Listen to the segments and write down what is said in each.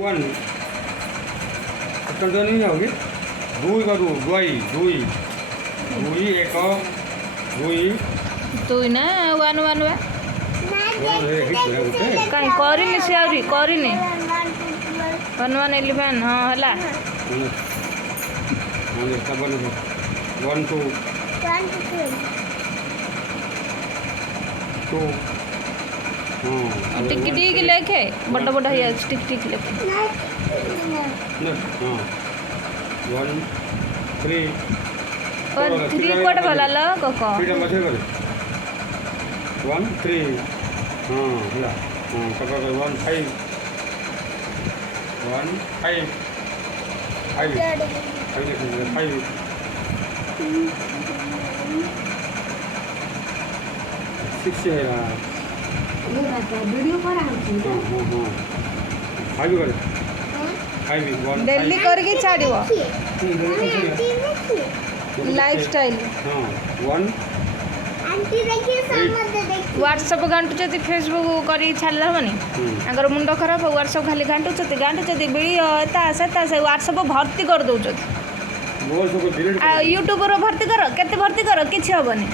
one तो नहीं जाओगे दुई करू दुई दुई दुई एक दुई दुई ना वन वन वा कहीं करनी से आउरी करनी 1 1 11 हाँ हला 1 2 2 हाँ टिक टिक लेखे बड़ बड़ है टिक टिक लेखे हाँ 1 3 और 3 कोड वाला लो कोको 3 मजे करे 1 3 हाँ हला हाँ कब 1 5 1 5 5 5 6 है ना वीडियो करा हमसे हाँ हाँ हाँ 5 करे 5 1 डेली करके छाड़ियो लाइफस्टाइल हाँ 1 व्हाट्सएप घाटुच फेसबुक कर छाड़ा हेनी अगर मुंड खराब व्हाट्सएप खाली घाटुच वीडियो से व्हाट्सएप भर्ती कर दौरान यूट्यूब भर्ती कर केते भर्ती कर किसी हेनी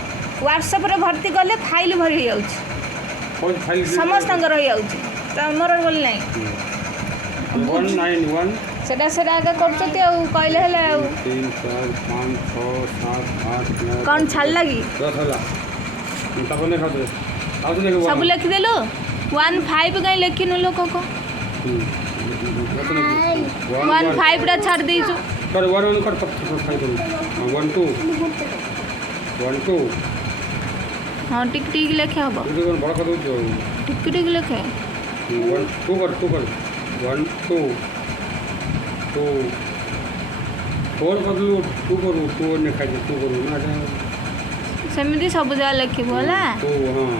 व्हाट्सएप भर्ती कले फाइल भरी हो समस्त हो मोर बोल ना 191 सेटा सेटा आगे करते कहले हेले 3 4 5 6 7 8 9 कौन छाड़ा कि 10 हला तपने खाते सब लिखिदेलु 1 5 कहीं लिखिनु लोक 1 5 टा छाड़ देछु कर 1 1 कर तब खाई करू 1 2 1 2 हाँ टिक टिक लेखे हम ये कौन बड़ा कर दो टिक टिक लेखे 1 2 कर 1 2 2 4 कर लो 2 करू 2 ने खाई 2 करू ना सेमती सब जगह लिखी बोला 2 हाँ